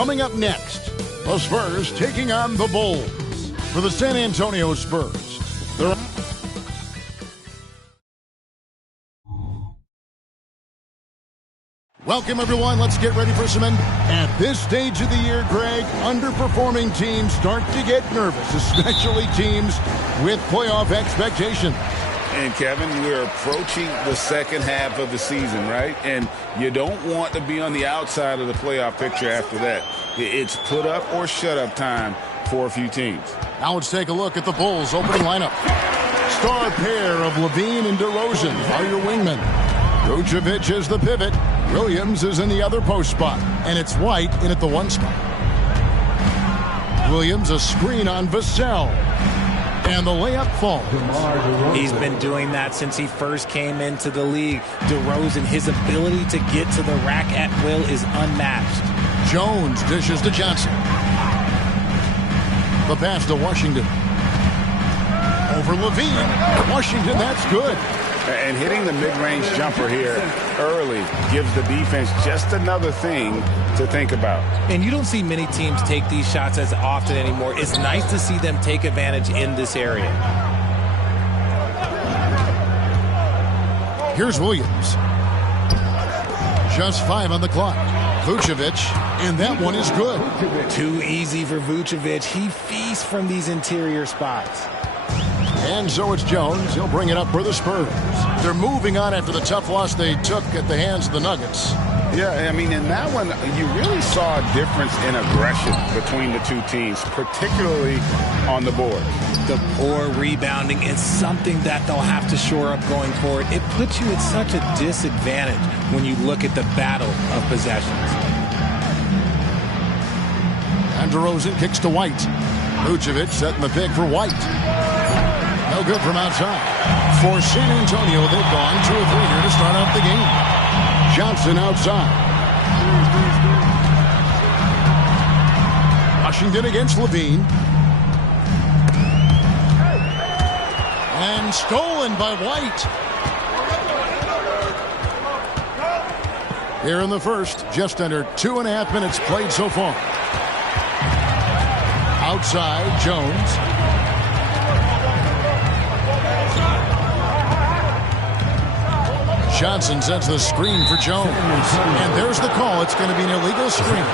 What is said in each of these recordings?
Coming up next, the Spurs taking on the Bulls. For the San Antonio Spurs, they're... Welcome, everyone. Let's get ready for some... At this stage of the year, Greg, underperforming teams start to get nervous, especially teams with playoff expectations. And, Kevin, we're approaching the second half of the season, right? And you don't want to be on the outside of the playoff picture after that. It's put up or shut up time for a few teams. Now let's take a look at the Bulls' opening lineup. Star pair of Levine and DeRozan are your wingmen. Vucevic is the pivot. Williams is in the other post spot. And it's White in at the 1 spot. Williams a screen on Vassell. And the layup falls. He's been doing that since he first came into the league. DeRozan, his ability to get to the rack at will is unmatched. Jones dishes to Johnson. The pass to Washington. Over Levine. Washington, that's good. And hitting the mid-range jumper here early gives the defense just another thing to think about. And you don't see many teams take these shots as often anymore. It's nice to see them take advantage in this area. Here's Williams. Just 5 on the clock. Vucevic, and that one is good. Too easy for Vucevic. He feasts from these interior spots. And so it's Jones. He'll bring it up for the Spurs. They're moving on after the tough loss they took at the hands of the Nuggets. Yeah, I mean, in that one, you really saw a difference in aggression between the two teams, particularly on the board. The poor rebounding is something that they'll have to shore up going forward. It puts you at such a disadvantage when you look at the battle of possessions. And DeRozan kicks to White. Vucevic setting the pick for White. No good from outside. For San Antonio, they've gone 2 of 3 here to start out the game. Johnson outside. Washington against Levine. And stolen by White. Here in the first, just under 2.5 minutes played so far. Outside, Jones. Johnson sets the screen for Jones. And there's the call. It's going to be an illegal screen.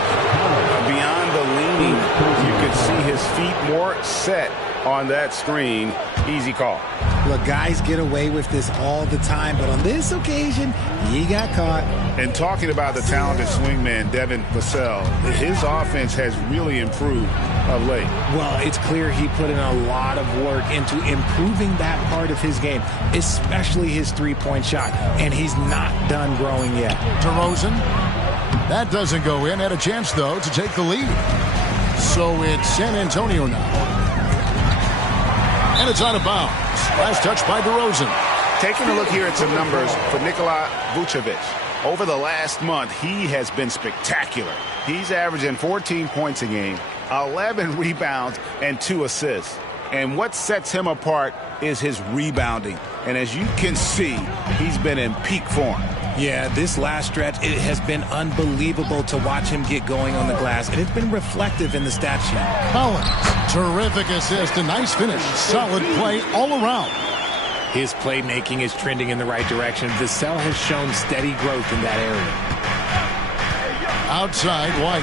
Beyond the leaning, you could see his feet more set on that screen. Easy call. Look, guys get away with this all the time, but on this occasion, he got caught. And talking about the talented swingman, Devin Vassell, his offense has really improved of late. Well, it's clear he put in a lot of work into improving that part of his game, especially his three-point shot, and he's not done growing yet. DeRozan, that doesn't go in. Had a chance, though, to take the lead. So it's San Antonio now. And it's out of bounds. Last touch by DeRozan. Taking a look here at some numbers for Nikola Vucevic. Over the last month, he has been spectacular. He's averaging 14 points a game, 11 rebounds, and 2 assists. And what sets him apart is his rebounding. And as you can see, he's been in peak form. Yeah, this last stretch, it has been unbelievable to watch him get going on the glass, and it's been reflective in the stat sheet. Collins, terrific assist, a nice finish, solid play all around. His playmaking is trending in the right direction. Vassell has shown steady growth in that area. Outside, White.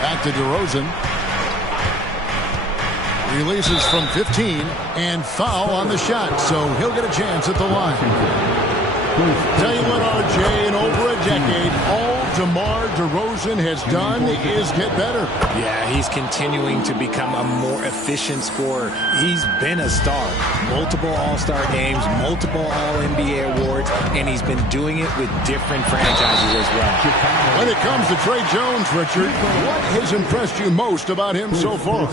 Back to DeRozan. Releases from 15, and foul on the shot, so he'll get a chance at the line. Tell you what, RJ, in over a decade, all DeMar DeRozan has done is get better. Yeah, he's continuing to become a more efficient scorer. He's been a star. Multiple All-Star games, multiple All-NBA awards, and he's been doing it with different franchises as well. When it comes to Trey Jones, Richard, what has impressed you most about him so far?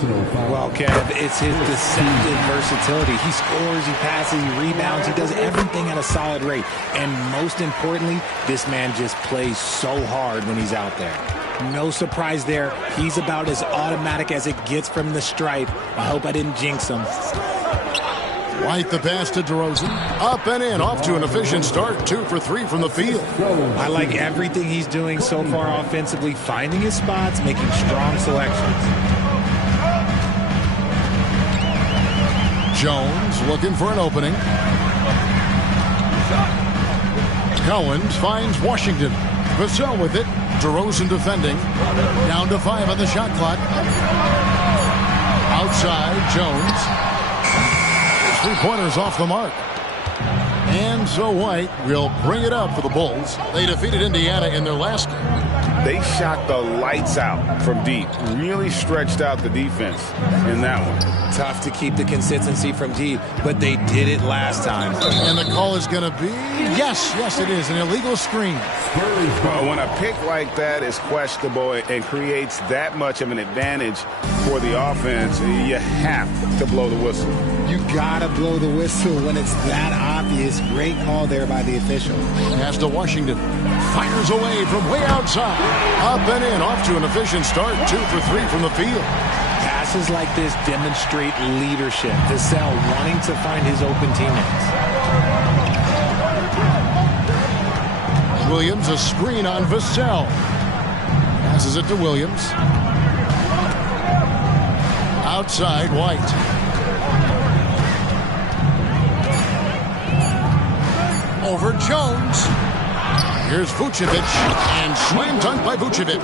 Well, Kev, it's his deceptive versatility. He scores, he passes, he rebounds, he does everything at a solid rate. And most importantly, this man just plays so hard when he's out there. No surprise there. He's about as automatic as it gets from the stripe. I hope I didn't jinx him. White the pass to DeRozan. Up and in, off to an efficient start. 2 for 3 from the field. I like everything he's doing so far offensively, finding his spots, making strong selections. Jones looking for an opening. Collins finds Washington. Vassell with it. DeRozan defending. Down to 5 on the shot clock. Outside, Jones. His three-pointer's off the mark. And so White will bring it up for the Bulls. They defeated Indiana in their last game. They shot the lights out from deep. Really stretched out the defense in that one. Tough to keep the consistency from deep, but they did it last time. And the call is going to be, yes, it is, an illegal screen. Well, when a pick like that is questionable and creates that much of an advantage for the offense, you have to blow the whistle. You gotta blow the whistle when it's that obvious. Great call there by the official. Pass to Washington. Fires away from way outside. Up and in, off to an efficient start. 2 for 3 from the field. Passes like this demonstrate leadership. Vassell wanting to find his open teammates. Williams, a screen on Vassell. Passes it to Williams. Outside, White. Over Jones. Here's Vucevic, and slam dunk by Vucevic.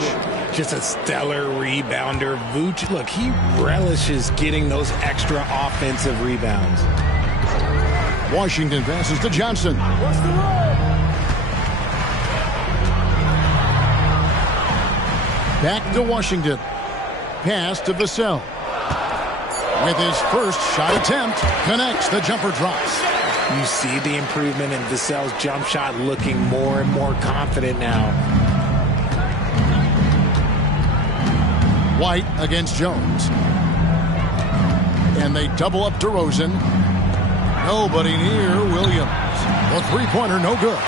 Just a stellar rebounder. Vuce, look, he relishes getting those extra offensive rebounds. Washington passes to Johnson. Back to Washington. Pass to Vassell. With his first shot attempt, connects. The jumper drops. You see the improvement in Vassell's jump shot, looking more and more confident now. White against Jones. And they double up DeRozan. Nobody near Williams. The three-pointer, no good.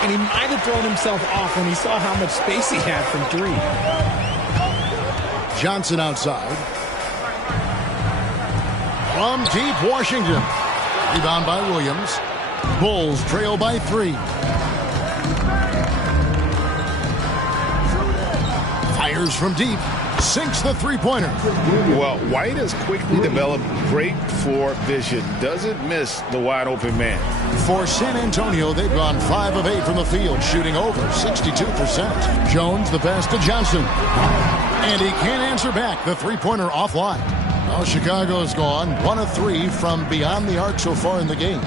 And he might have thrown himself off when he saw how much space he had from 3. Johnson outside. From deep, Washington. Rebound by Williams. Bulls trail by 3. Fires from deep. Sinks the three-pointer. Well, White has quickly developed great floor vision. Doesn't miss the wide-open man. For San Antonio, they've gone 5 of 8 from the field, shooting over 62%. Jones, the pass to Johnson. And he can't answer back. The three-pointer offline. Well, Chicago's gone 1 of 3 from beyond the arc so far in the game.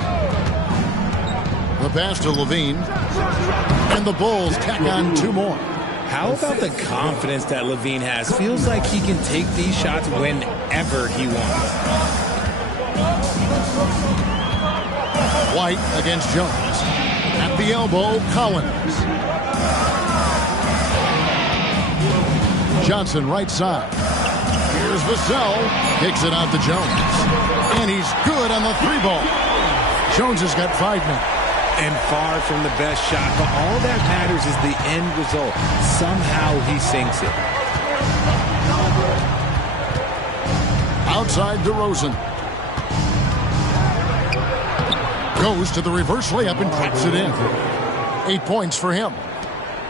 The pass to Levine. And the Bulls tack on 2 more. How about the confidence that Levine has? Feels like he can take these shots whenever he wants. White against Jones. At the elbow, Collins. Johnson right side. Here's Vassell. Kicks it out to Jones. And he's good on the 3-ball. Jones has got 5 now. And far from the best shot, but all that matters is the end result. Somehow he sinks it. Outside DeRozan. Goes to the reverse layup and traps it in. 8 points for him.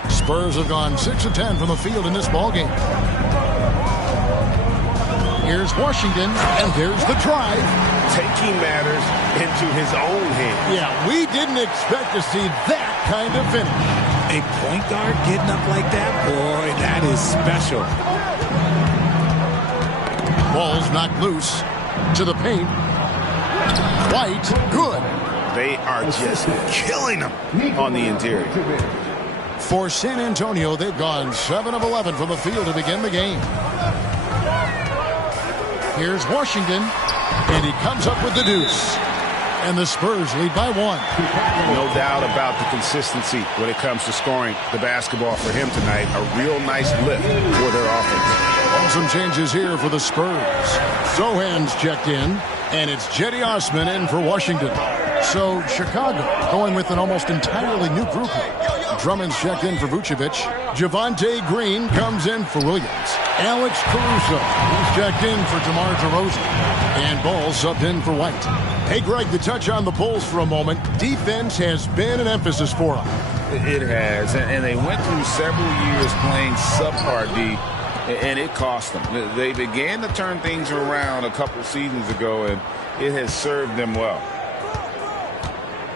Spurs have gone 6 of 10 from the field in this ballgame. Here's Washington, and there's the drive. Taking matters into his own hands. Yeah, we didn't expect to see that kind of finish. A point guard getting up like that, boy, that is special. Ball's knocked loose to the paint. White, good. They are just killing them on the interior. For San Antonio, they've gone 7 of 11 from the field to begin the game. Here's Washington, and he comes up with the deuce. And the Spurs lead by 1. No doubt about the consistency when it comes to scoring the basketball for him tonight. A real nice lift for their offense. Some changes here for the Spurs. Sohan's checked in, and it's Jetty Osman in for Washington. So Chicago going with an almost entirely new group. Drummond's checked in for Vucevic. Javonte Green comes in for Williams. Alex Caruso, he's checked in for DeMar DeRozan. And Ball subbed in for White. Hey, Greg, to touch on the Bulls for a moment, defense has been an emphasis for them. It has, and they went through several years playing subpar D, and it cost them. They began to turn things around a couple seasons ago, and it has served them well.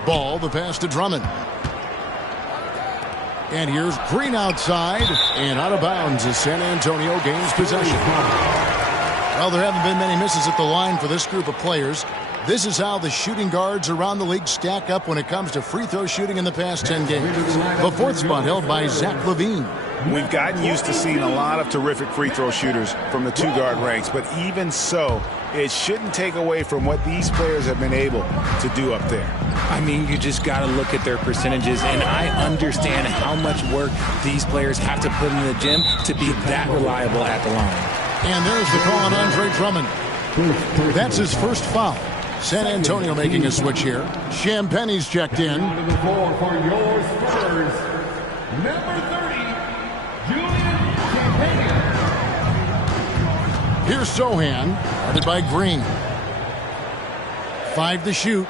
Ball, the pass to Drummond. And here's Green outside, and out of bounds as San Antonio gains possession. Well, there haven't been many misses at the line for this group of players. This is how the shooting guards around the league stack up when it comes to free throw shooting in the past 10 games. The fourth spot held by Zach LaVine. We've gotten used to seeing a lot of terrific free throw shooters from the two-guard ranks, but even so, it shouldn't take away from what these players have been able to do up there. I mean, you just got to look at their percentages, and I understand how much work these players have to put in the gym to be that reliable at the line. And there's the call on Andre Drummond. That's his first foul. San Antonio making a switch here. Champagne's checked in. The floor for your Spurs, number 30, Julian Champagne. Here's Sohan, guarded by Green. 5 to shoot.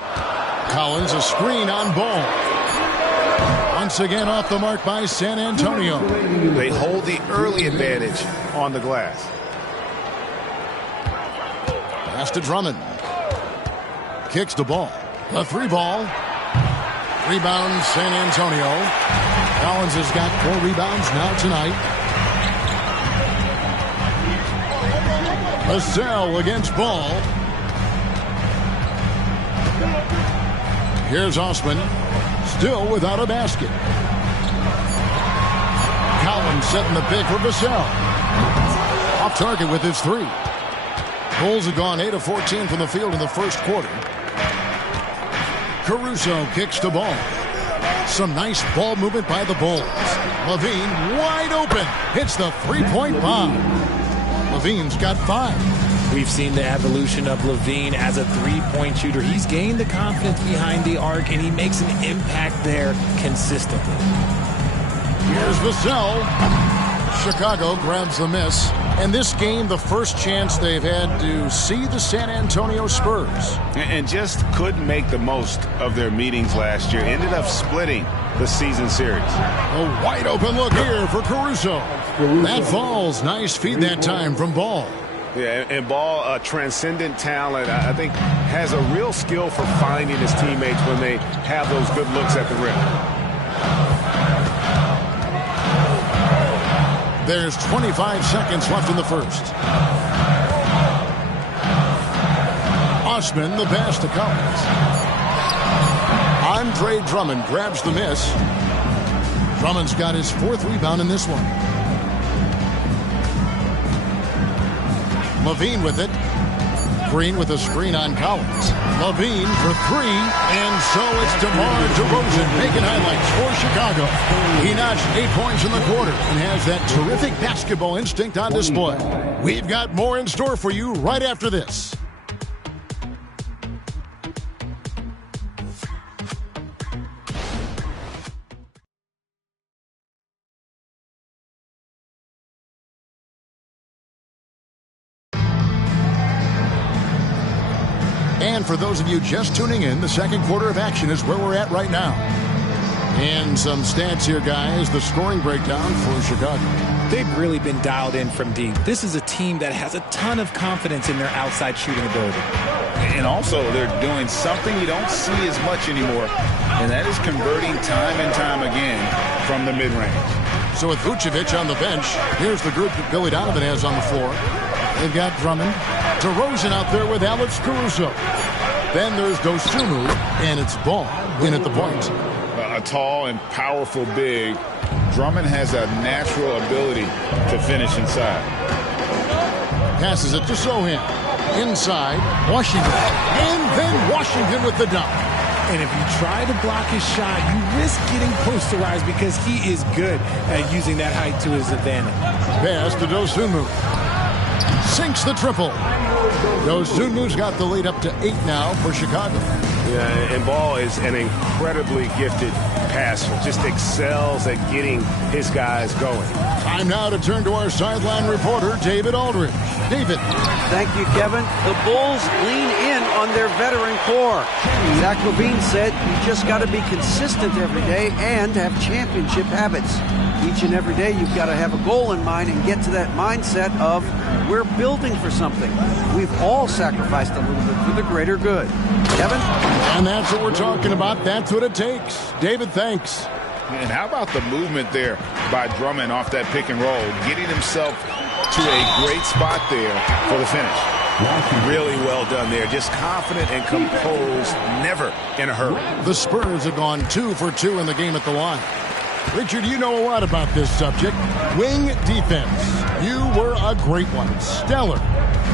Collins a screen on Ball. Once again off the mark by San Antonio. They hold the early advantage on the glass. Pass to Drummond. Kicks the ball. A 3-ball. Rebound San Antonio. Collins has got 4 rebounds now tonight. Vassell against Ball. Here's Osman. Still without a basket. Collins setting the pick for Vassell. Off target with his 3. Bulls have gone 8 of 14 from the field in the first quarter. Caruso kicks the ball. Some nice ball movement by the Bulls. LaVine wide open. Hits the 3-point bomb. LaVine's got 5. We've seen the evolution of LaVine as a three-point shooter. He's gained the confidence behind the arc, and he makes an impact there consistently. Here's Vassell. Chicago grabs the miss. And this game, the first chance they've had to see the San Antonio Spurs. And just couldn't make the most of their meetings last year. Ended up splitting the season series. A wide open look here for Caruso. That falls. Nice feed that time from Ball. Yeah, and Ball, a transcendent talent, I think has a real skill for finding his teammates when they have those good looks at the rim. There's 25 seconds left in the first. Osman, the pass to Collins. Andre Drummond grabs the miss. Drummond's got his 4th rebound in this one. LaVine with it. Green with a screen on Collins. LaVine for 3, and so it's DeMar DeRozan making highlights for Chicago. He notched 8 points in the quarter and has that terrific basketball instinct on display. We've got more in store for you right after this. And for those of you just tuning in, the second quarter of action is where we're at right now. And some stats here, guys. The scoring breakdown for Chicago. They've really been dialed in from deep. This is a team that has a ton of confidence in their outside shooting ability. And also, they're doing something you don't see as much anymore, and that is converting time and time again from the mid-range. So with Vucevic on the bench, here's the group that Billy Donovan has on the floor. They've got Drummond, DeRozan out there with Alex Caruso. Then there's Dosunmu, and it's Ball in at the point. A tall and powerful big. Drummond has a natural ability to finish inside. Passes it to Sohan. Inside, Washington. And then Washington with the dunk. And if you try to block his shot, you risk getting posterized because he is good at using that height to his advantage. Pass to Dosunmu. Sinks the triple. Dosunmu's got the lead up to 8 now for Chicago. Yeah, and Ball is an incredibly gifted passer. Just excels at getting his guys going. Time now to turn to our sideline reporter, David Aldridge. David. Thank you, Kevin. The Bulls lean in on their veteran core. Zach LaVine said you just got to be consistent every day and have championship habits. Each and every day you've got to have a goal in mind and get to that mindset of we're building for something. We've all sacrificed a little bit for the greater good. Kevin? And that's what we're talking about. That's what it takes. David, thanks. And how about the movement there by Drummond off that pick and roll, getting himself to a great spot there for the finish. Really well done there. Just confident and composed, never in a hurry. The Spurs have gone 2 for 2 in the game at the line. Richard, you know a lot about this subject. Wing defense. You were a great one. Stellar.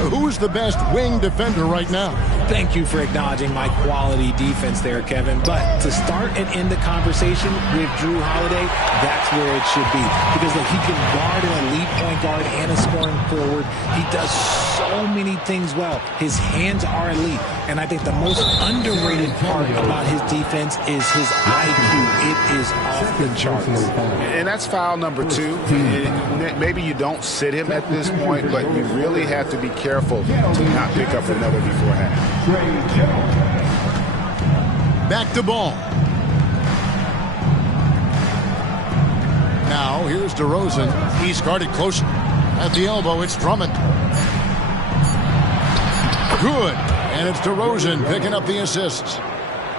Who's the best wing defender right now? Thank you for acknowledging my quality defense there, Kevin. But to start and end the conversation with Drew Holiday, that's where it should be. Because look, he can guard an elite point guard and a scoring forward. He does so many things well. His hands are elite. And I think the most underrated part about his defense is his IQ. It is off the charts. And that's foul number 2. Maybe you don't sit him at this point, but you really have to be careful to not pick up another before half. Back to Ball. Now here's DeRozan. He's guarded closer. At the elbow, it's Drummond. Good. And it's DeRozan picking up the assists.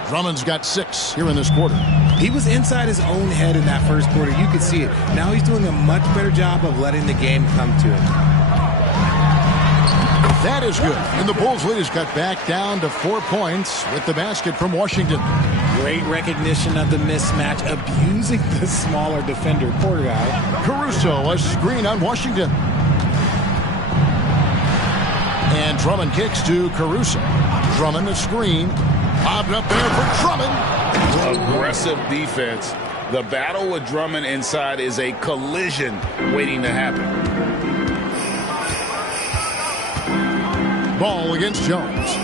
Drummond's got 6 here in this quarter. He was inside his own head in that first quarter. You could see it. Now he's doing a much better job of letting the game come to him. That is good. And the Bulls lead is cut back down to 4 points with the basket from Washington. Great recognition of the mismatch, abusing the smaller defender. Poor guy. Caruso, a screen on Washington. And Drummond kicks to Caruso. Drummond, a screen. Bobbed up there for Drummond. Aggressive defense. The battle with Drummond inside is a collision waiting to happen. Ball against Jones.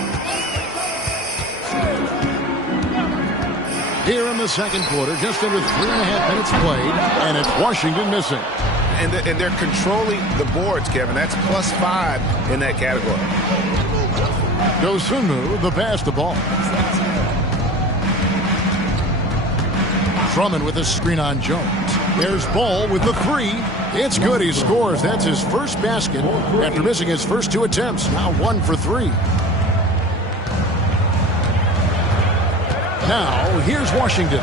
Here in the second quarter, just under 3.5 minutes played, and it's Washington missing. And they're controlling the boards, Kevin. That's +5 in that category. Dosunmu, the pass to Ball. Drummond with a screen on Jones. There's Ball with the 3. It's good. He scores. That's his first basket after missing his first 2 attempts. Now 1 for 3. Now here's Washington.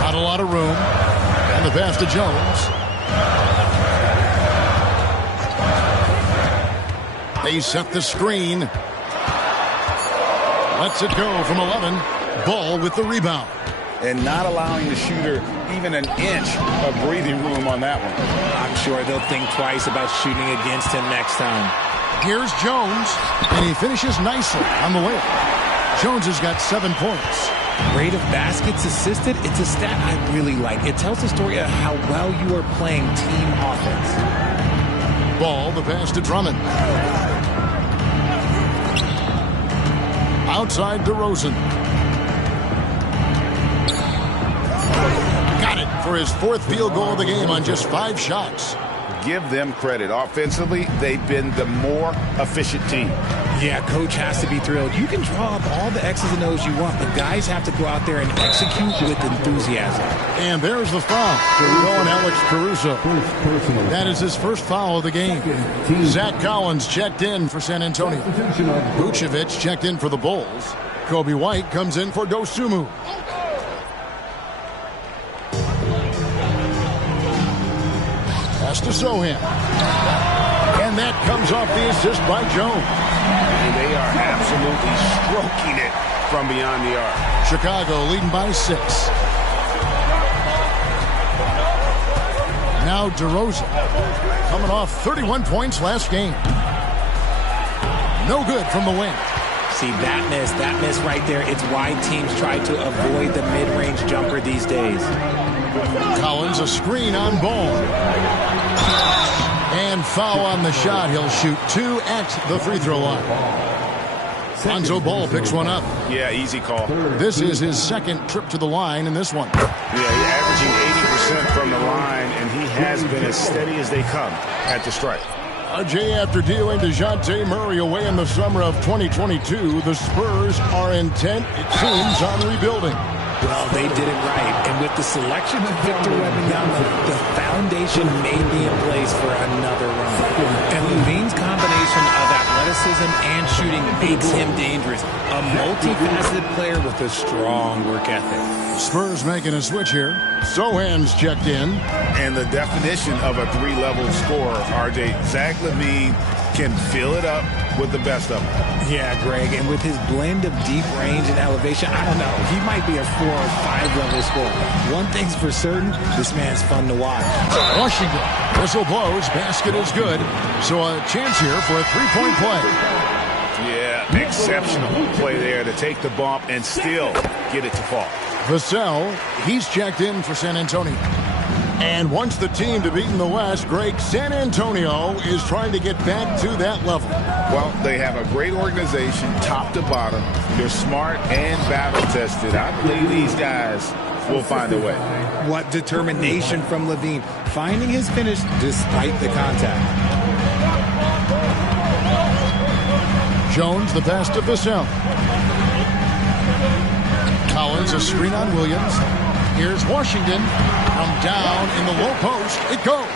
Not a lot of room. And the pass to Jones. They set the screen. Lets it go from 11. Ball with the rebound. And not allowing the shooter even an inch of breathing room on that one. I'm sure they'll think twice about shooting against him next time. Here's Jones, and he finishes nicely on the layup. Jones has got 7 points. Rate of baskets assisted, it's a stat I really like. It tells the story of how well you are playing team offense. Ball, the pass to Drummond. Outside DeRozan. Got it for his 4th field goal of the game on just 5 shots. Give them credit. Offensively, they've been the more efficient team. Yeah, coach has to be thrilled. You can draw up all the X's and O's you want, but guys have to go out there and execute with enthusiasm. And there's the foul. Going Alex Caruso. That is his first foul of the game. Zach Collins checked in for San Antonio. Vucevic checked in for the Bulls. Kobe White comes in for Dosunmu. Pass to Sohan. And that comes off the assist by Jones. And they are absolutely stroking it from beyond the arc. Chicago leading by 6. Now DeRozan coming off 31 points last game. No good from the wing. See, that miss right there, it's why teams try to avoid the mid-range jumper these days. Collins, a screen on Ball. And foul on the shot. He'll shoot 2 at the free throw line. Lonzo Ball picks one up. Yeah, easy call. This is his second trip to the line in this one. Yeah, he's averaging 80% from the line, and he has been as steady as they come at the stripe. Jay, after dealing DeJounte Murray away in the summer of 2022, the Spurs are intent, it seems, on rebuilding. Well, they did it right. And with the selection of Victor Wembanyama, the foundation may be in place for another run. And Levine's combination of athleticism and shooting makes him dangerous. A multifaceted player with a strong work ethic. Spurs making a switch here. Sohan's checked in. And the definition of a three-level scorer, RJ, Zach LaVine can fill it up with the best of them. Yeah, Greg, and with his blend of deep range and elevation, I don't know, he might be a 4 or 5 level scorer. One thing's for certain, this man's fun to watch. Washington, whistle blows, basket is good. So a chance here for a three-point play. Yeah, exceptional play there to take the bump and still get it to fall. Vassell, he's checked in for San Antonio. And wants the team to beat in the West, Greg, San Antonio is trying to get back to that level. Well, they have a great organization, top to bottom. They're smart and battle-tested. I believe these guys will find a way. What determination from Levine, finding his finish despite the contact. Jones, the pass to Vassell. Collins, a screen on Williams. Here's Washington. From down in the low post, it goes.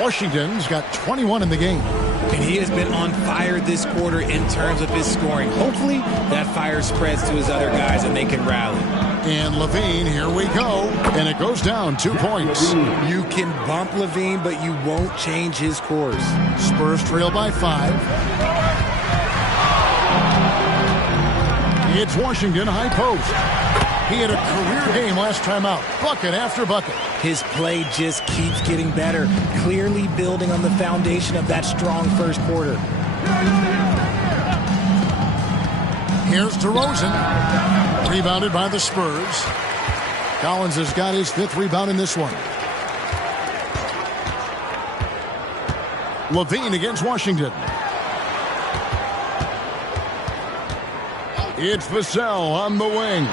Washington's got 21 in the game. And he has been on fire this quarter in terms of his scoring. Hopefully, that fire spreads to his other guys and they can rally. And Levine, here we go. And it goes down 2 points. You can bump Levine, but you won't change his course. Spurs trail by 5. It's Washington high post. He had a career game last time out. Bucket after bucket. His play just keeps getting better. Clearly building on the foundation of that strong first quarter. Here's DeRozan. Rebounded by the Spurs. Collins has got his 5th rebound in this one. Levine against Washington. It's Vassell on the wing.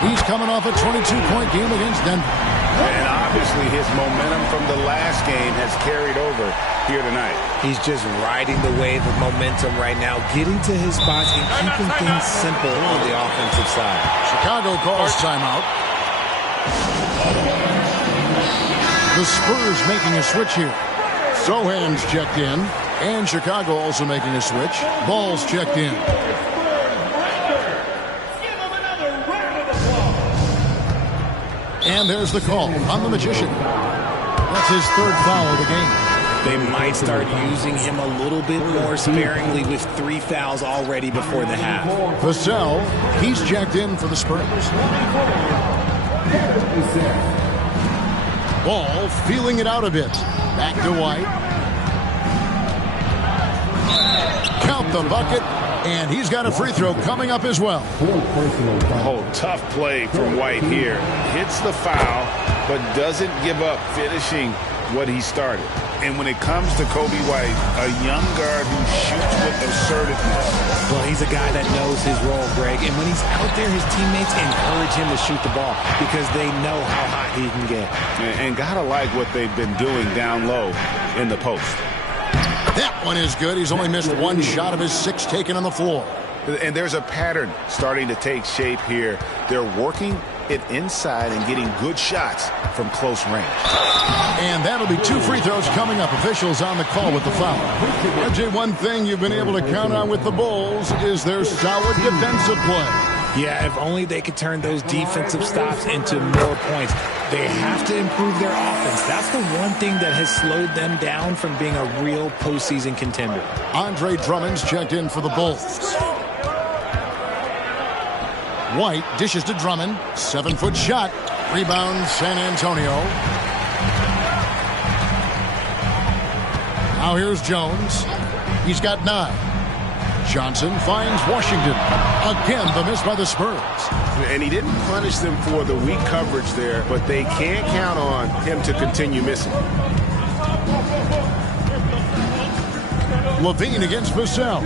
He's coming off a 22-point game against Denver. And obviously his momentum from the last game has carried over here tonight. He's just riding the wave of momentum right now, getting to his spots and keeping things simple on the offensive side. Chicago calls timeout. The Spurs making a switch here. Sohan's checked in. And Chicago also making a switch. Ball's checked in. And there's the call on the Magician. That's his 3rd foul of the game. They might start using him a little bit more sparingly with 3 fouls already before the half. Vassell, he's checked in for the Spurs. Ball feeling it out a bit. Back to White. Count the bucket. And he's got a free throw coming up as well. Oh, tough play from White here. Hits the foul, but doesn't give up finishing what he started. And when it comes to Kobe White, a young guard who shoots with assertiveness. Well, he's a guy that knows his role, Greg. And when he's out there, his teammates encourage him to shoot the ball because they know how hot he can get. And gotta like what they've been doing down low in the post. That one is good. He's only missed 1 shot of his 6 taken on the floor. And there's a pattern starting to take shape here. They're working it inside and getting good shots from close range. And that'll be 2 free throws coming up. Officials on the call with the foul. RJ, one thing you've been able to count on with the Bulls is their solid defensive play. Yeah, if only they could turn those defensive stops into more points. They have to improve their offense. That's the one thing that has slowed them down from being a real postseason contender. Andre Drummond's checked in for the Bulls. White dishes to Drummond. 7-foot shot. Rebound San Antonio. Now here's Jones. He's got 9. Johnson finds Washington. Again, the miss by the Spurs. And he didn't punish them for the weak coverage there, but they can't count on him to continue missing. Levine against Vassell.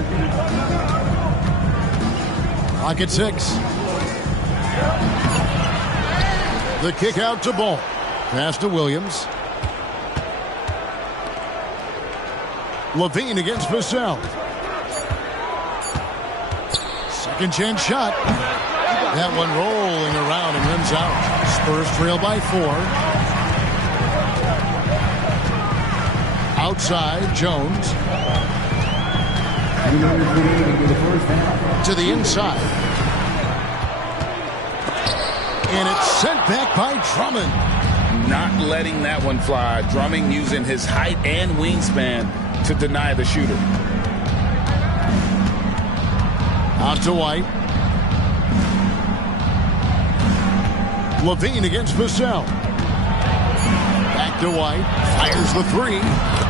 Clock at 6. The kick out to Ball. Pass to Williams. Levine against Vassell. Second chance shot. That one rolling around and rims out. Spurs trail by 4. Outside, Jones. To the inside. And it's sent back by Drummond. Not letting that one fly. Drummond using his height and wingspan to deny the shooter. Out to White. Levine against Vassell. Back to White. Fires the 3.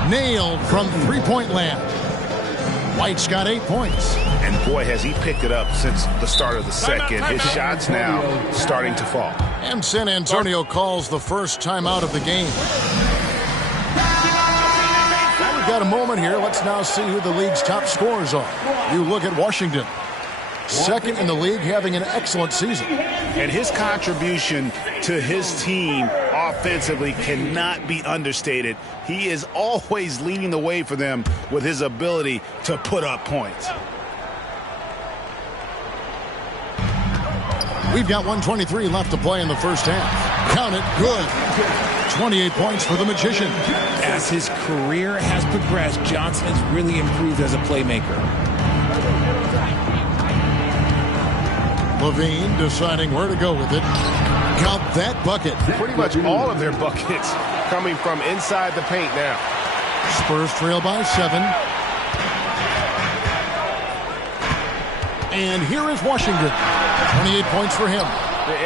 Nailed from three-point land. White's got 8 points. And boy, has he picked it up since the start of the second. His shots now starting to fall. And San Antonio calls the first timeout of the game. Now we've got a moment here. Let's now see who the league's top scorers are. You look at Washington. Second in the league, having an excellent season. And his contribution to his team offensively cannot be understated. He is always leading the way for them with his ability to put up points. We've got 1:23 left to play in the first half. Count it, good. 28 points for the Magician. As his career has progressed, Johnson has really improved as a playmaker. Levine deciding where to go with it. Count that bucket. Pretty much all of their buckets coming from inside the paint now. Spurs trail by 7. And here is Washington. 28 points for him.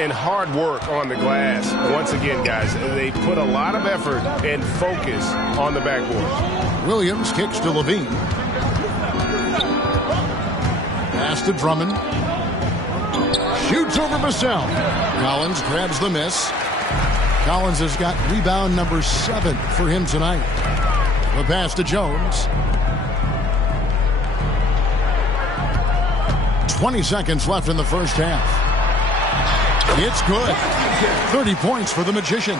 And hard work on the glass. Once again, guys, they put a lot of effort and focus on the backboard. Williams kicks to Levine. Pass to Drummond. Shoots over Vassell. Collins grabs the miss. Collins has got rebound number 7 for him tonight. The pass to Jones. 20 seconds left in the first half. It's good. 30 points for the Magician.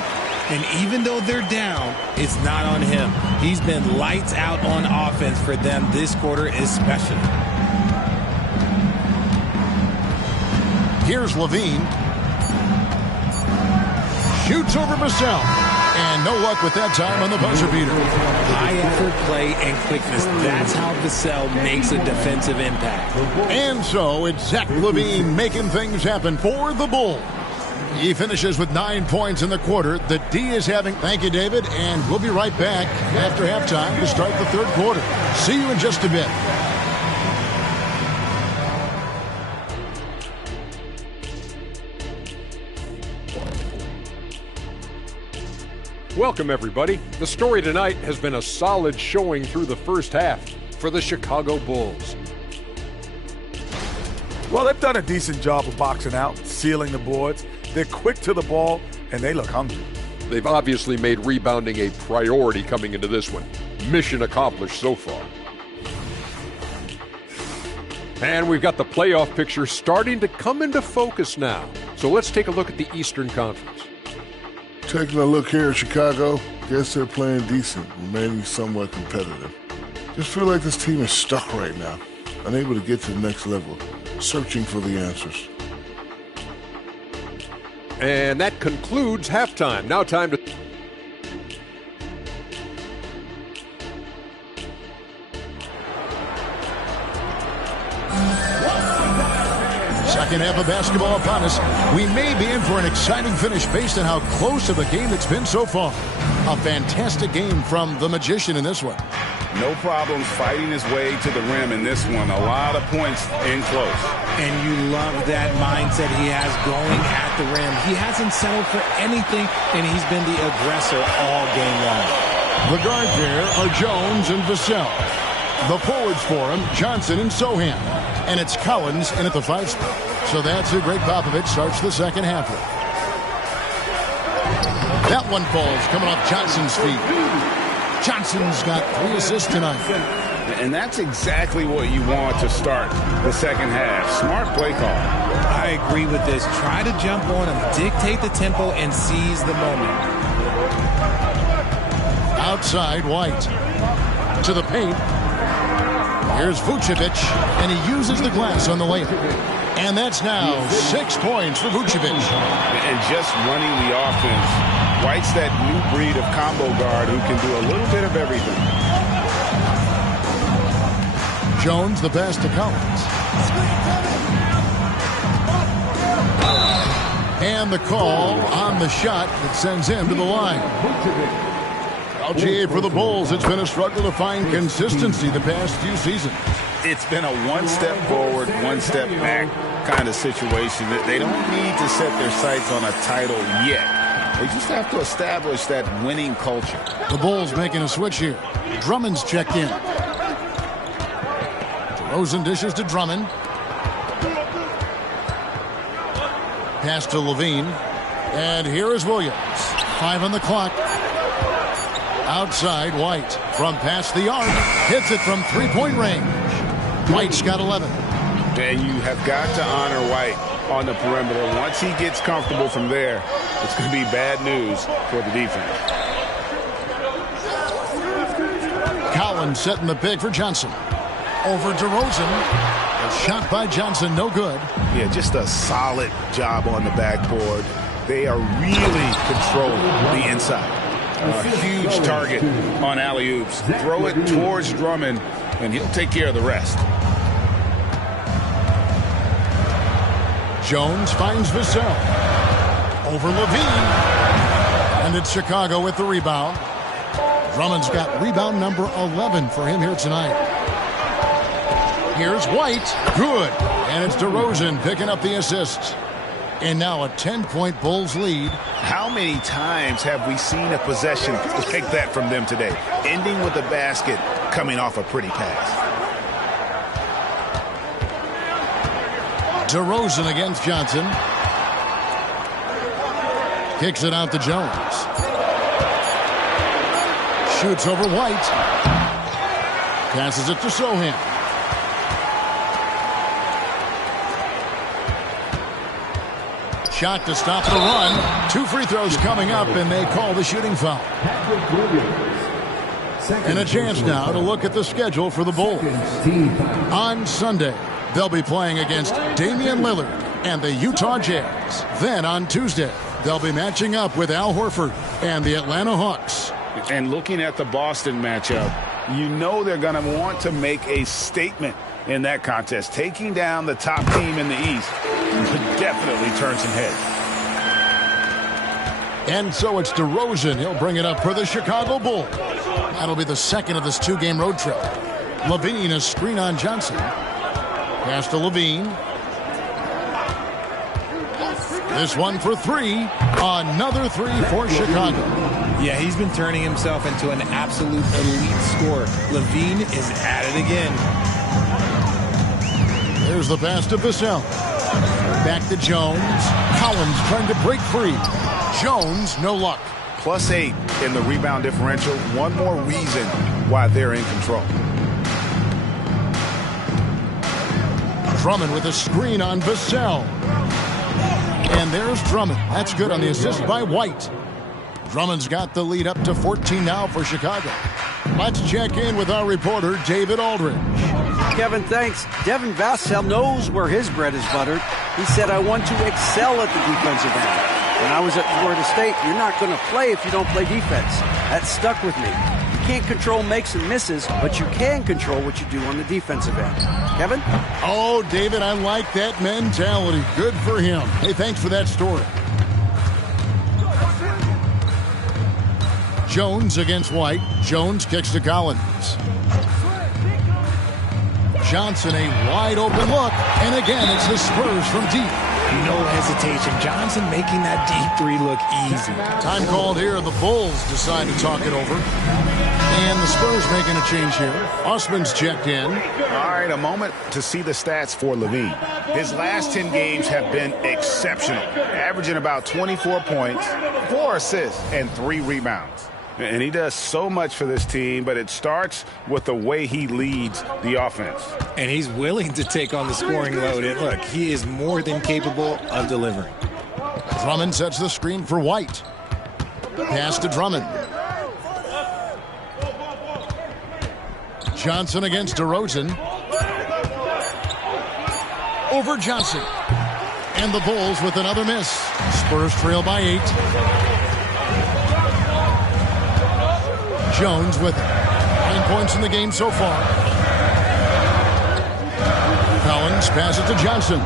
And even though they're down, it's not on him. He's been lights out on offense for them this quarter especially. Here's Levine. Shoots over Vassell. And no luck with that time on the buzzer beater. High effort play and quickness. That's how Vassell makes a defensive impact. And so it's Zach Levine making things happen for the Bulls. He finishes with 9 points in the quarter. The D is having... Thank you, David. And we'll be right back after halftime to start the third quarter. See you in just a bit. Welcome, everybody. The story tonight has been a solid showing through the first half for the Chicago Bulls. Well, they've done a decent job of boxing out, sealing the boards. They're quick to the ball, and they look hungry. They've obviously made rebounding a priority coming into this one. Mission accomplished so far. And we've got the playoff picture starting to come into focus now. So let's take a look at the Eastern Conference. Taking a look here at Chicago, guess they're playing decent, remaining somewhat competitive. Just feel like this team is stuck right now, unable to get to the next level, searching for the answers. And that concludes halftime. Now time to... Second half of basketball upon us. We may be in for an exciting finish based on how close of a game it's been so far. A fantastic game from the Magician in this one. No problems fighting his way to the rim in this one. A lot of points in close. And you love that mindset he has going at the rim. He hasn't settled for anything, and he's been the aggressor all game long. The guard there are Jones and Vassell. The forwards for him, Johnson and Sohan. And it's Collins in at the 5 spot. So that's who Greg Popovich starts the second half with. That one falls coming off Johnson's feet. Johnson's got 3 assists tonight. And that's exactly what you want to start the second half. Smart play call. I agree with this. Try to jump on him, dictate the tempo, and seize the moment. Outside, White. To the paint. Here's Vucevic, and he uses the glass on the layup. And that's now 6 points for Vucevic. And just running the offense, White's that new breed of combo guard who can do a little bit of everything. Jones the pass to Collins. And the call on the shot that sends him to the line. LGA for the Bulls. It's been a struggle to find consistency the past few seasons. It's been a one step forward, one step back kind of situation. They don't need to set their sights on a title yet. They just have to establish that winning culture. The Bulls making a switch here. Drummond's checked in. DeRozan dishes to Drummond. Pass to Levine. And here is Williams. 5 on the clock. Outside, White. From past the arc. Hits it from three-point range. White's got 11. And you have got to honor White on the perimeter. Once he gets comfortable from there, it's going to be bad news for the defense. Collins setting the pick for Johnson. Over DeRozan. A shot by Johnson, no good. Yeah, just a solid job on the backboard. They are really controlling the inside. A huge target on alley-oops. Throw it towards Drummond, and he'll take care of the rest. Jones finds Vassell. Over Levine. And it's Chicago with the rebound. Drummond's got rebound number 11 for him here tonight. Here's White. Good. And it's DeRozan picking up the assist. And now a 10-point Bulls lead. How many times have we seen a possession like that from them today? Ending with a basket, coming off a pretty pass. DeRozan against Johnson. Kicks it out to Jones. Shoots over White. Passes it to Sohan. Shot to stop the run. 2 free throws coming up, and they call the shooting foul. And a chance now to look at the schedule for the Bulls. On Sunday, they'll be playing against Damian Lillard and the Utah Jazz. Then on Tuesday, they'll be matching up with Al Horford and the Atlanta Hawks. And looking at the Boston matchup, you know they're going to want to make a statement in that contest. Taking down the top team in the East could definitely turn some heads. And so it's DeRozan. He'll bring it up for the Chicago Bulls. That'll be the second of this 2-game road trip. Levine, a screen on Johnson. Pass to Levine. This one for 3. Another 3 for Chicago. Yeah, he's been turning himself into an absolute elite scorer. Levine is at it again. There's the pass to Vassell. Back to Jones. Collins trying to break free. Jones, no luck. +8 in the rebound differential. One more reason why they're in control. Drummond with a screen on Vassell. And there's Drummond. That's good on the assist by White. Drummond's got the lead up to 14 now for Chicago. Let's check in with our reporter, David Aldridge. Kevin, thanks. Devin Vassell knows where his bread is buttered. He said, I want to excel at the defensive end. When I was at Florida State, you're not going to play if you don't play defense. That stuck with me. You can't control makes and misses, but you can control what you do on the defensive end. Kevin? Oh, David, I like that mentality. Good for him. Hey, thanks for that story. Jones against White. Jones kicks to Collins. Johnson, a wide open look. And again, it's the Spurs from deep. No hesitation. Johnson making that deep 3 look easy. Time called here. The Bulls decide to talk it over. And the Spurs making a change here. Osman's checked in. All right, a moment to see the stats for Levine. His last 10 games have been exceptional, averaging about 24 points, 4 assists, and 3 rebounds. And he does so much for this team, but it starts with the way he leads the offense. And he's willing to take on the scoring load. And look, he is more than capable of delivering. Drummond sets the screen for White. Pass to Drummond. Johnson against DeRozan. Over Johnson. And the Bulls with another miss. Spurs trail by 8. Jones with 9 points in the game so far. Collins passes to Johnson.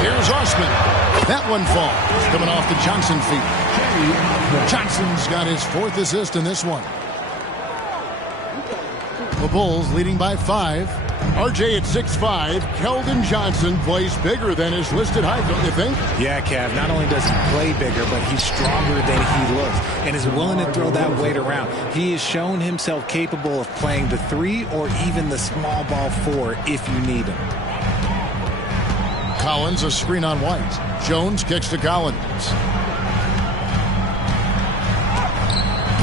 Here's Osman. That one falls. Coming off the Johnson feet. Johnson's got his 4th assist in this one. The Bulls leading by 5. RJ at 6'5". Keldon Johnson plays bigger than his listed height, don't you think? Yeah, Cav. Not only does he play bigger, but he's stronger than he looks and is willing to throw that weight around. He has shown himself capable of playing the 3 or even the small ball 4 if you need him. Collins, a screen on White. Jones kicks to Collins.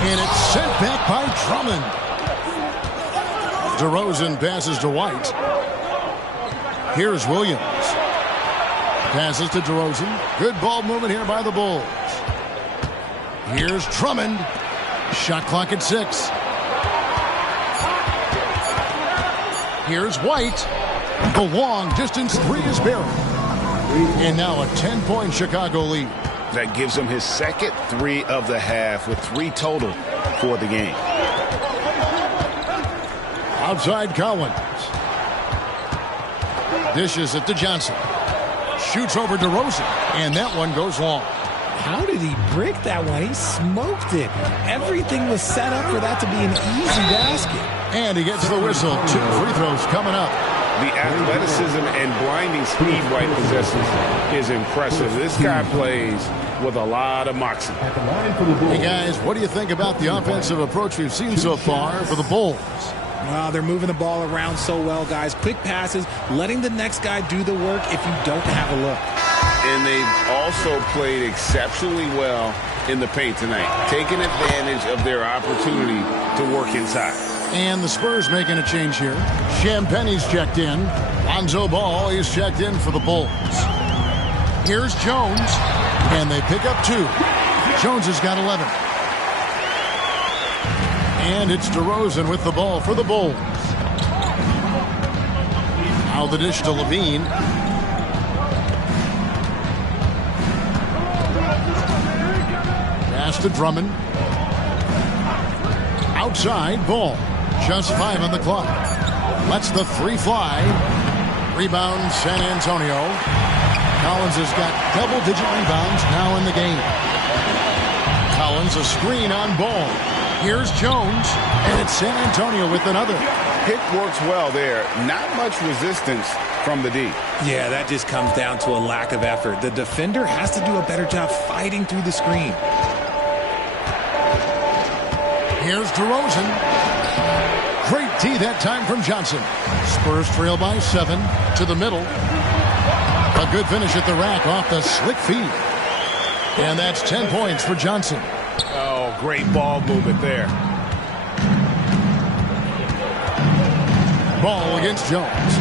And it's sent back by Drummond. DeRozan passes to White. Here's Williams. Passes to DeRozan. Good ball movement here by the Bulls. Here's Drummond. Shot clock at 6. Here's White. The long distance 3 is buried. And now a 10-point Chicago lead. That gives him his second 3 of the half with 3 total for the game. Outside Collins. Dishes it to Johnson. Shoots over DeRozan. And that one goes long. How did he brick that one? He smoked it. Everything was set up for that to be an easy basket. And he gets the whistle. 2 free throws coming up. The athleticism and blinding speed White possesses is impressive. This guy plays with a lot of moxie. Hey, guys, what do you think about the offensive approach we've seen so far for the Bulls? Well, they're moving the ball around so well, guys. Quick passes, letting the next guy do the work if you don't have a look. And they've also played exceptionally well in the paint tonight, taking advantage of their opportunity to work inside. And the Spurs making a change here. Champagne's checked in. Lonzo Ball is checked in for the Bulls. Here's Jones, and they pick up 2. Jones has got 11. And it's DeRozan with the ball for the Bulls. Now the dish to Levine. Pass to Drummond. Outside, Ball. Just 5 on the clock. Lets the 3 fly. Rebound, San Antonio. Collins has got double-digit rebounds now in the game. Collins, a screen on Ball. Here's Jones, and it's San Antonio with another. Pick works well there. Not much resistance from the D. Yeah, that just comes down to a lack of effort. The defender has to do a better job fighting through the screen. Here's DeRozan. Great D that time from Johnson. Spurs trail by 7 to the middle. A good finish at the rack off the slick feed. And that's 10 points for Johnson. Oh, great ball movement there. Ball against Jones.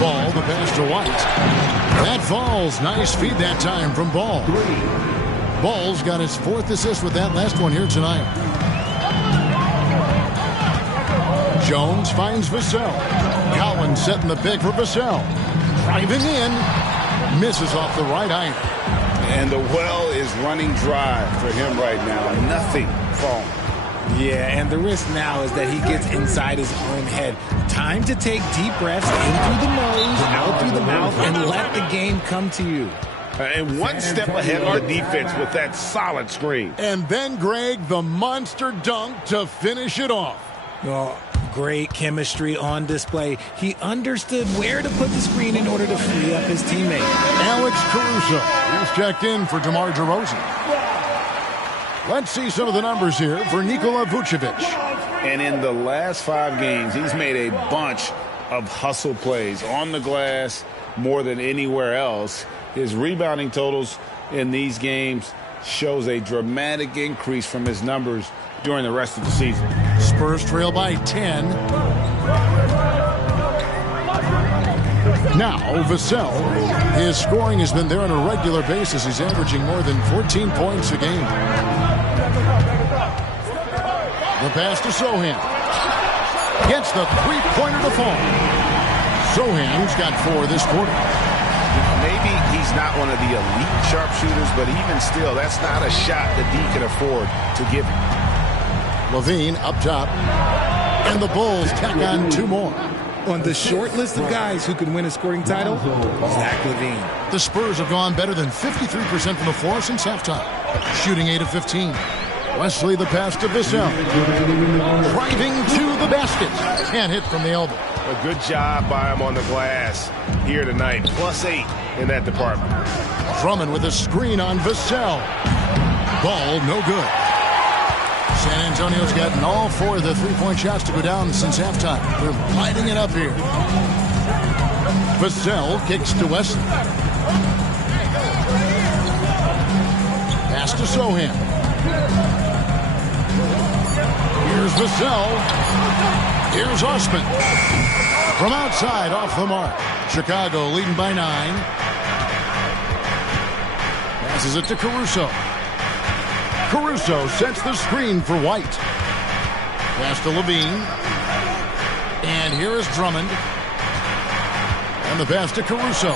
Ball, the pass to White. That falls. Nice feed that time from Ball. Ball's got his 4th assist with that last one here tonight. Jones finds Vassell. Collins setting the pick for Vassell. Driving in. Misses off the right iron. And the well is running dry for him right now. Nothing falling. Yeah, and the risk now is that he gets inside his own head. Time to take deep breaths in through the nose, out through the mouth, and let the game come to you. And one step ahead of the defense with that solid screen. And then, Greg, the monster dunk to finish it off. Well, great chemistry on display. He understood where to put the screen in order to free up his teammate. Alex Caruso is checked in for DeMar DeRozan. Let's see some of the numbers here for Nikola Vucevic. And in the last 5 games, he's made a bunch of hustle plays on the glass more than anywhere else. His rebounding totals in these games shows a dramatic increase from his numbers during the rest of the season. Spurs trail by 10. Now, Vassell, his scoring has been there on a regular basis. He's averaging more than 14 points a game. The pass to Sohan. Gets the three-pointer to fall. Sohan's got 4 this quarter. Maybe he's not one of the elite sharpshooters, but even still, that's not a shot that he can afford to give him. Levine up top. And the Bulls tack on 2 more. On the short list of guys who can win a scoring title, Zach LaVine. The Spurs have gone better than 53% from the floor since halftime, shooting 8 of 15. Wesley the pass to Vassell. Driving to the basket. Can't hit from the elbow. A good job by him on the glass here tonight. +8 in that department. Drummond with a screen on Vassell. Ball no good. San Antonio's gotten all 4 of the three-point shots to go down since halftime. They're lighting it up here. Vassell kicks to Wesley. Pass to Sohan. Here's Vassell. Here's Osman. From outside, off the mark. Chicago leading by 9. Passes it to Caruso. Caruso sets the screen for White. Pass to Levine. And here is Drummond. And the pass to Caruso.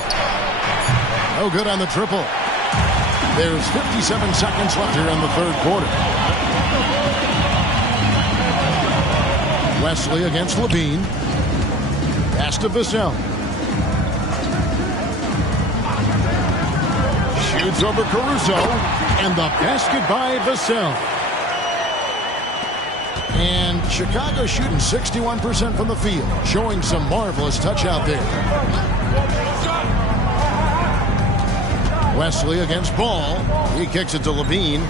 No good on the triple. There's 57 seconds left here in the third quarter. Wesley against Levine. Pass to Vassell. Shoots over Caruso. And the basket by Vassell. And Chicago shooting 61% from the field. Showing some marvelous touch out there. Wesley against Ball. He kicks it to Levine.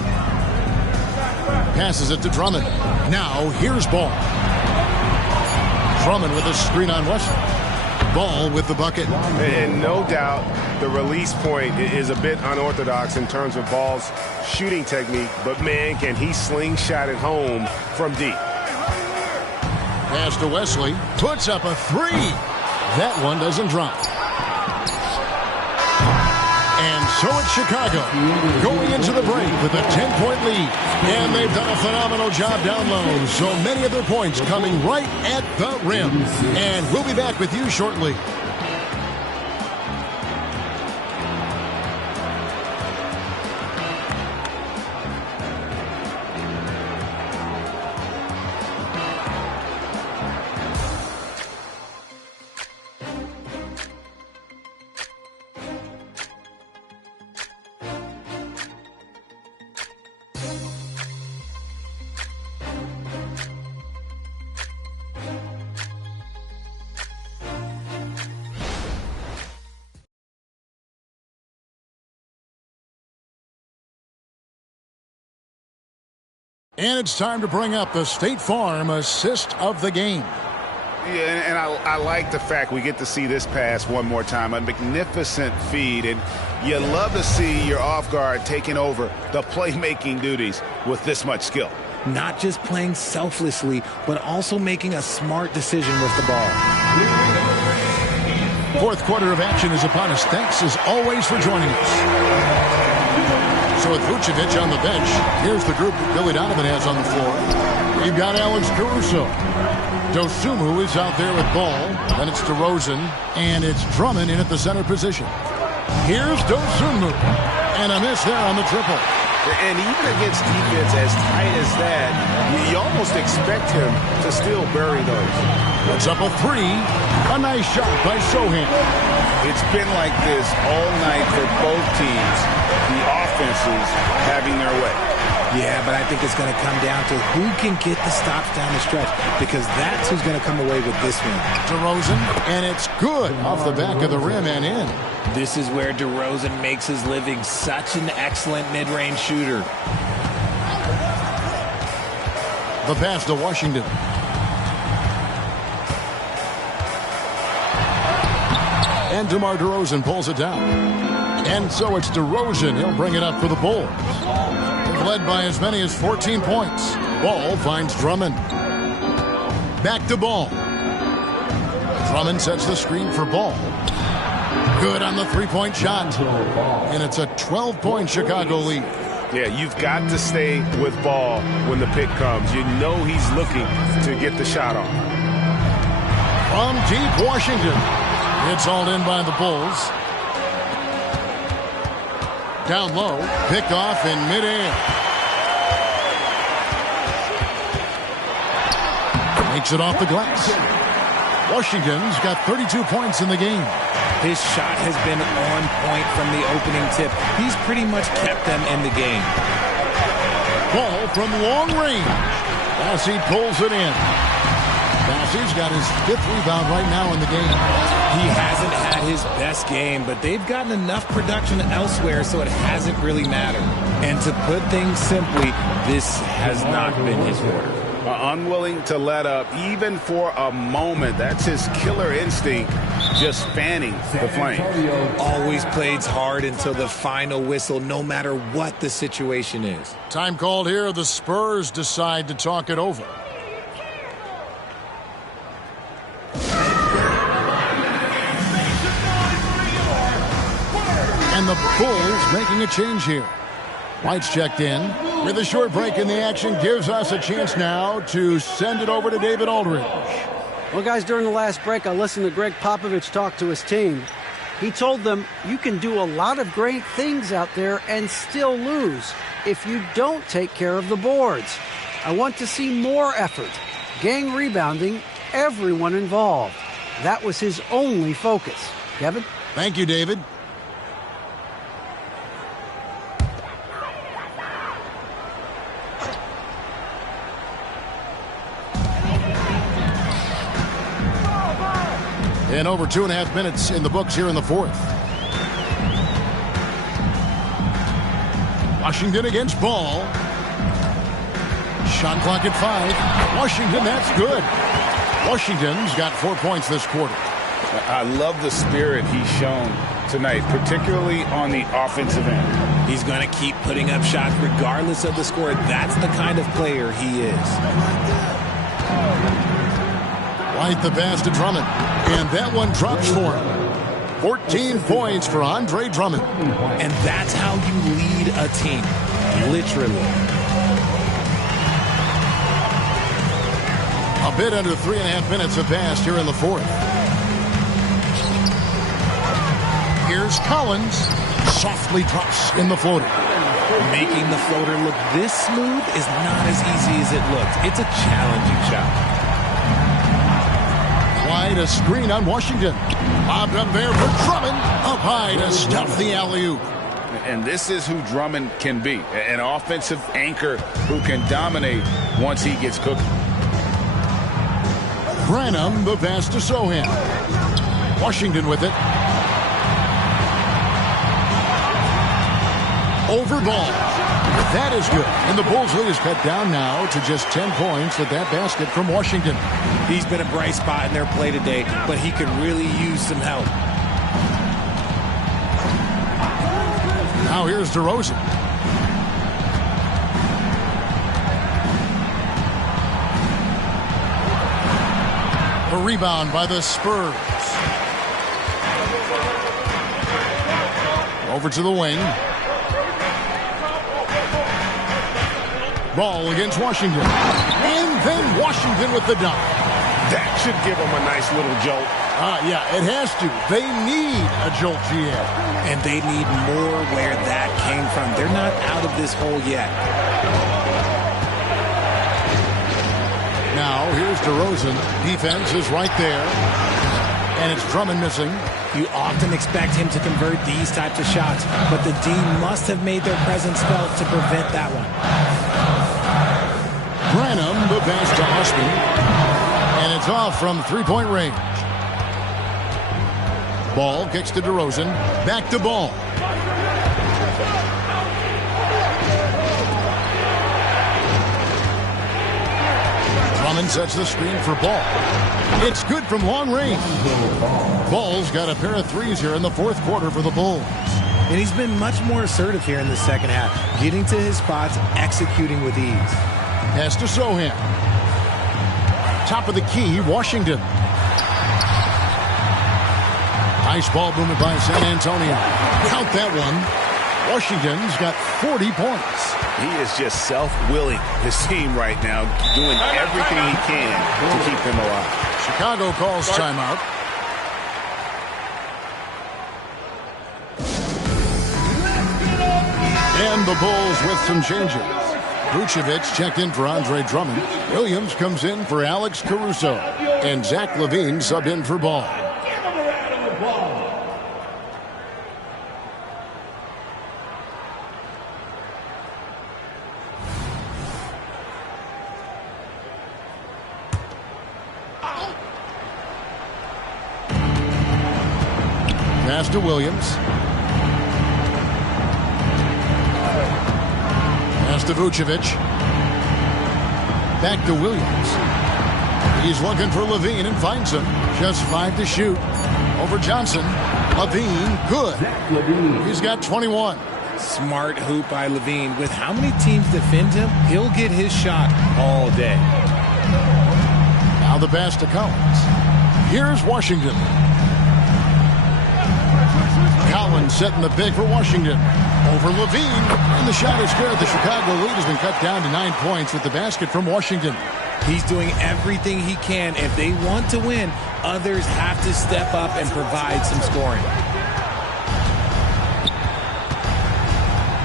Passes it to Drummond. Now here's Ball. Drummond with a screen on Wesley. Ball with the bucket. And no doubt the release point is a bit unorthodox in terms of Ball's shooting technique, but man, can he slingshot it home from deep. Pass to Wesley. Puts up a 3. That one doesn't drop. And so it's Chicago going into the break with a 10-point lead. And they've done a phenomenal job down low. So many of their points coming right at the rim. And we'll be back with you shortly. And it's time to bring up the State Farm assist of the game. Yeah, and I like the fact we get to see this pass one more time. A magnificent feed, and you love to see your off guard taking over the playmaking duties with this much skill. Not just playing selflessly, but also making a smart decision with the ball. Fourth quarter of action is upon us. Thanks as always for joining us. So with Vucevic on the bench, here's the group that Billy Donovan has on the floor. You've got Alex Caruso. Dosunmu is out there with Ball. Then it's DeRozan, and it's Drummond in at the center position. Here's Dosunmu. And a miss there on the triple. And even against defense as tight as that, you almost expect him to still bury those. Puts up a 3. A nice shot by Sohan. It's been like this all night for both teams. The offenses having their way. Yeah, but I think it's going to come down to who can get the stops down the stretch, because that's who's going to come away with this one. DeRozan, and it's good off the back of the rim and in. This is where DeRozan makes his living, such an excellent mid-range shooter. The pass to Washington. And DeMar DeRozan pulls it down. And so it's DeRozan. He'll bring it up for the Bulls. They've led by as many as 14 points. Ball finds Drummond. Back to Ball. Drummond sets the screen for Ball. Good on the three-point shot. And it's a 12-point Chicago lead. Yeah, you've got to stay with Ball when the pick comes. You know he's looking to get the shot off. From deep Washington. It's hauled in by the Bulls. Down low. Picked off in midair. Makes it off the glass. Washington's got 32 points in the game. His shot has been on point from the opening tip. He's pretty much kept them in the game. Ball from long range. Bassey pulls it in. Bassey's got his 5th rebound right now in the game. He hasn't had his best game, but they've gotten enough production elsewhere, so it hasn't really mattered. And to put things simply, this has not been his order. Unwilling to let up even for a moment. That's his killer instinct, just fanning the flame. Always plays hard until the final whistle, no matter what the situation is. Time called here. The Spurs decide to talk it over. And the Bulls making a change here. White's checked in. With a short break in the action, gives us a chance now to send it over to David Aldridge. Well, guys, during the last break, I listened to Greg Popovich talk to his team. He told them you can do a lot of great things out there and still lose if you don't take care of the boards. I want to see more effort, gang rebounding, everyone involved. That was his only focus. Kevin? Thank you, David. And over 2.5 minutes in the books here in the 4th. Washington against Ball. Shot clock at 5. Washington, that's good. Washington's got 4 points this quarter. I love the spirit he's shown tonight, particularly on the offensive end. He's going to keep putting up shots regardless of the score. That's the kind of player he is. White the pass to Drummond. And that one drops for him. 14 points for Andre Drummond. And that's how you lead a team. Literally. A bit under 3.5 minutes have passed here in the 4th. Here's Collins. Softly drops in the floater. Making the floater look this smooth is not as easy as it looks. It's a challenging shot. Wide a screen on Washington. Bobbed up there for Drummond. Up high to stuff the alley-oop. And this is who Drummond can be. An offensive anchor who can dominate once he gets cooking. Branham, the pass to Sohan. Washington with it. Over Ball. That is good. And the Bulls lead is cut down now to just 10 points with that basket from Washington. He's been a bright spot in their play today, but he could really use some help. Now here's DeRozan. A rebound by the Spurs. Over to the wing. Ball against Washington. And then Washington with the dunk. That should give them a nice little jolt. Yeah, it has to. They need a jolt, GM. And they need more where that came from. They're not out of this hole yet. Now, here's DeRozan. Defense is right there. And it's Drummond missing. You often expect him to convert these types of shots, but the D must have made their presence felt to prevent that one. Branham, the pass to Austin. And it's off from three-point range. Ball kicks to DeRozan. Back to Ball. Drummond sets the screen for Ball. It's good from long range. Ball's got a pair of threes here in the fourth quarter for the Bulls. And he's been much more assertive here in the second half, getting to his spots, executing with ease. Pass to Sohan. Top of the key, Washington. Nice ball movement by San Antonio. Count that one. Washington's got 40 points. He is just self-willing, this team right now, doing everything he can to keep them alive. Chicago calls timeout. And the Bulls with some changes. Vucevic checked in for Andre Drummond. Williams comes in for Alex Caruso. And Zach LaVine subbed in for Ball. Pass to Williams. Pass to Vucevic. Back to Williams. He's looking for LaVine and finds him. Just 5 to shoot. Over Johnson. LaVine, good. He's got 21. Smart hoop by LaVine. With how many teams defend him, he'll get his shot all day. Now the pass to Collins. Here's Washington. Collins setting the big for Washington. Over LaVine. And the shot is good. The Chicago lead has been cut down to 9 points with the basket from Washington. He's doing everything he can. If they want to win, others have to step up and provide some scoring.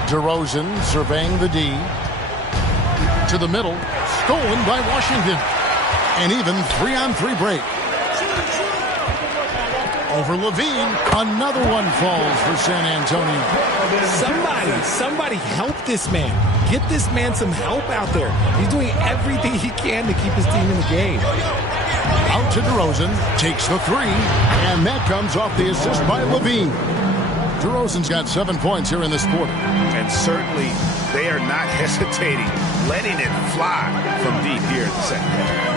DeRozan surveying the D. To the middle. Stolen by Washington. And even 3-on-3 break. Over LaVine. Another one falls for San Antonio. Somebody help this man. Get this man some help out there. He's doing everything he can to keep his team in the game. Out to DeRozan. Takes the three. And that comes off the assist by LaVine. DeRozan's got 7 points here in this quarter. And certainly they are not hesitating, letting it fly from deep here in the second half.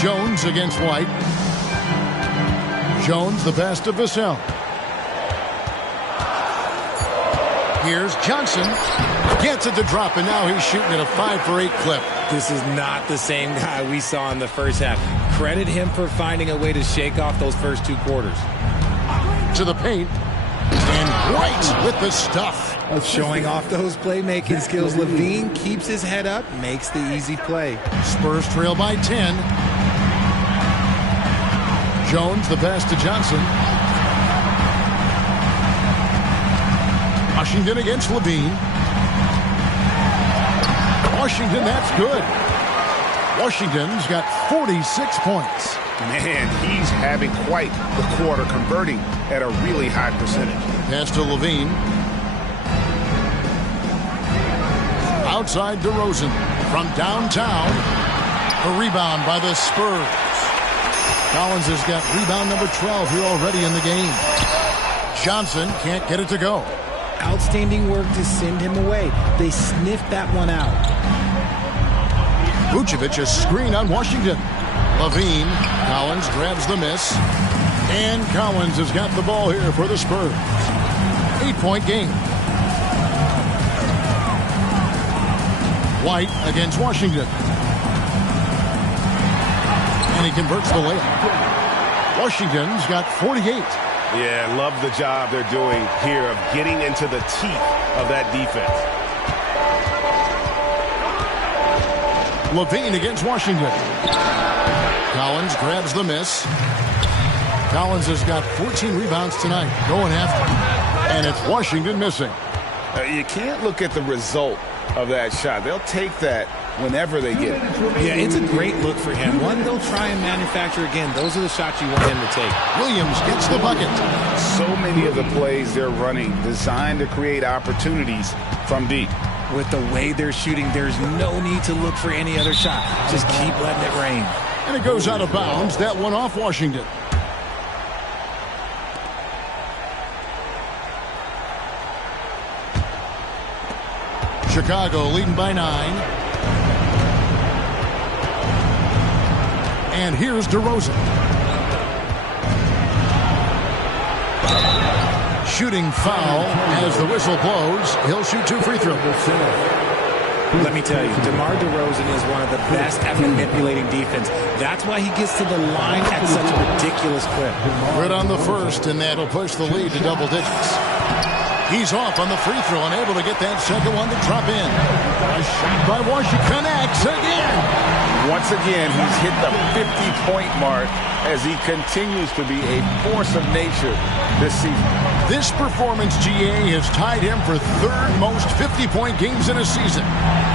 Jones against White. Jones the pass to Vassell. Here's Johnson. Gets it to drop, and now he's shooting at a 5-for-8 clip. This is not the same guy we saw in the first half. Credit him for finding a way to shake off those first 2 quarters. To the paint. And White with the stuff. Showing off those playmaking skills. LaVine keeps his head up, makes the easy play. Spurs trail by 10. Jones the pass to Johnson. Washington against LaVine. Washington, that's good. Washington's got 46 points. Man, he's having quite the quarter, converting at a really high percentage. Pass to LaVine. Outside DeRozan from downtown. A rebound by the Spurs. Collins has got rebound number 12 here already in the game. Johnson can't get it to go. Outstanding work to send him away. They sniffed that one out. Vucevic a screen on Washington. LaVine. Collins grabs the miss. And Collins has got the ball here for the Spurs. 8-point game. White against Washington. And he converts the layup. Washington's got 48. Yeah, love the job they're doing here of getting into the teeth of that defense. LaVine against Washington. Collins grabs the miss. Collins has got 14 rebounds tonight, going after. And it's Washington missing. You can't look at the result of that shot. They'll take that whenever they get it. Yeah, it's a great look for him. One they'll try and manufacture again. Those are the shots you want him to take. Williams gets the bucket. So many of the plays they're running designed to create opportunities from deep. With the way they're shooting, there's no need to look for any other shot. Just keep letting it rain. And it goes out of bounds. That one off Washington. Chicago leading by 9. And here's DeRozan. Shooting foul as the whistle blows. He'll shoot 2 free throws. Let me tell you, DeMar DeRozan is one of the best at manipulating defense. That's why he gets to the line at such a ridiculous clip. Good on the first, and that'll push the lead to double digits. He's off on the free throw and able to get that second one to drop in. A shot by Washington connects again. Once again, he's hit the 50-point mark as he continues to be a force of nature this season. This performance, GA, has tied him for third most 50-point games in a season.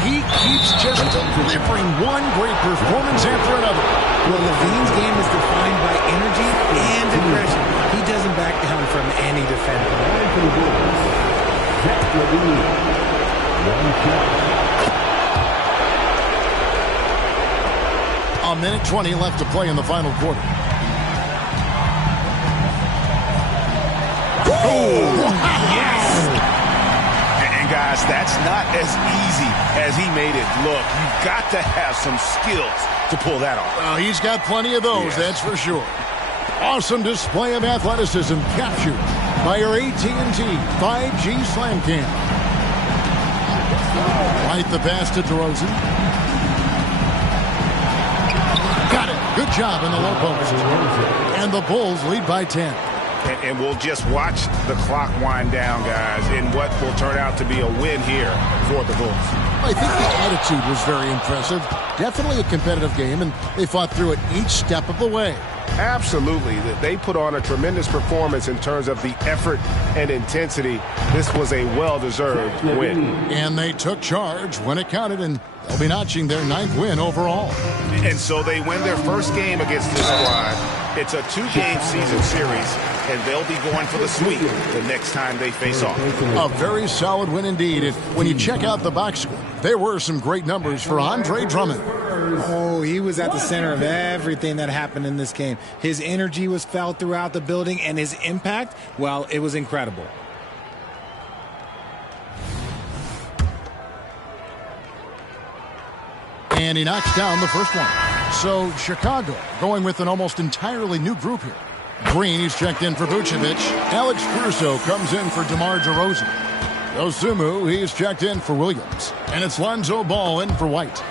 He keeps just delivering one great performance after another. Well, Levine's game is defined by energy and aggression. He doesn't back down from any defender. A minute 20 left to play in the final quarter. Yes! And guys, that's not as easy as he made it look. You've got to have some skills to pull that off. He's got plenty of those, that's for sure. Awesome display of athleticism captured by your AT&T 5G Slam Cam. Right the pass to DeRozan. Got it. Good job in the low post. And the Bulls lead by 10. And we'll just watch the clock wind down, guys, in what will turn out to be a win here for the Bulls. I think the attitude was very impressive. Definitely a competitive game, and they fought through it each step of the way. Absolutely. They put on a tremendous performance in terms of the effort and intensity. This was a well-deserved win. And they took charge when it counted, and they'll be notching their 9th win overall. And so they win their first game against this squad. It's a 2-game season series, and they'll be going for the sweep the next time they face off. A very solid win indeed. And when you check out the box score, there were some great numbers for Andre Drummond. Oh, he was at the center of everything that happened in this game. His energy was felt throughout the building, and his impact, well, it was incredible. And he knocks down the first one. So Chicago going with an almost entirely new group here. Green, he's checked in for Vucevic. Alex Caruso comes in for DeMar DeRozan. Dosunmu, he's checked in for Williams. And it's Lonzo Ball in for White.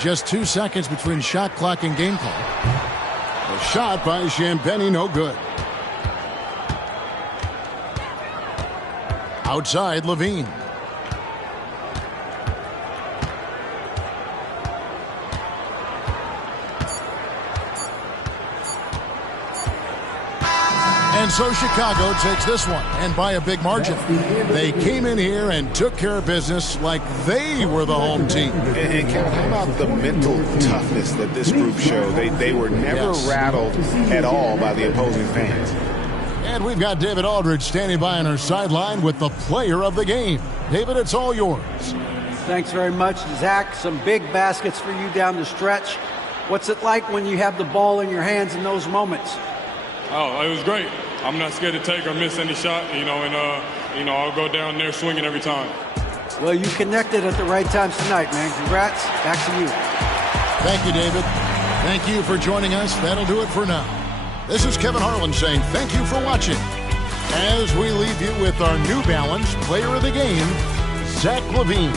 Just 2 seconds between shot clock and game clock. A shot by Champagnie, no good. Outside, Levine. And so Chicago takes this one, and by a big margin. They came in here and took care of business like they were the home team. And Kevin, how about the mental toughness that this group showed? They were never rattled at all by the opposing fans. And we've got David Aldridge standing by on our sideline with the player of the game. David, it's all yours. Thanks very much, Zach. Some big baskets for you down the stretch. What's it like when you have the ball in your hands in those moments? Oh, it was great. I'm not scared to take or miss any shot, and I'll go down there swinging every time. Well, you connected at the right times tonight, man. Congrats. Back to you. Thank you, David. Thank you for joining us. That'll do it for now. This is Kevin Harlan saying thank you for watching. As we leave you with our New Balance Player of the Game, Zach LaVine.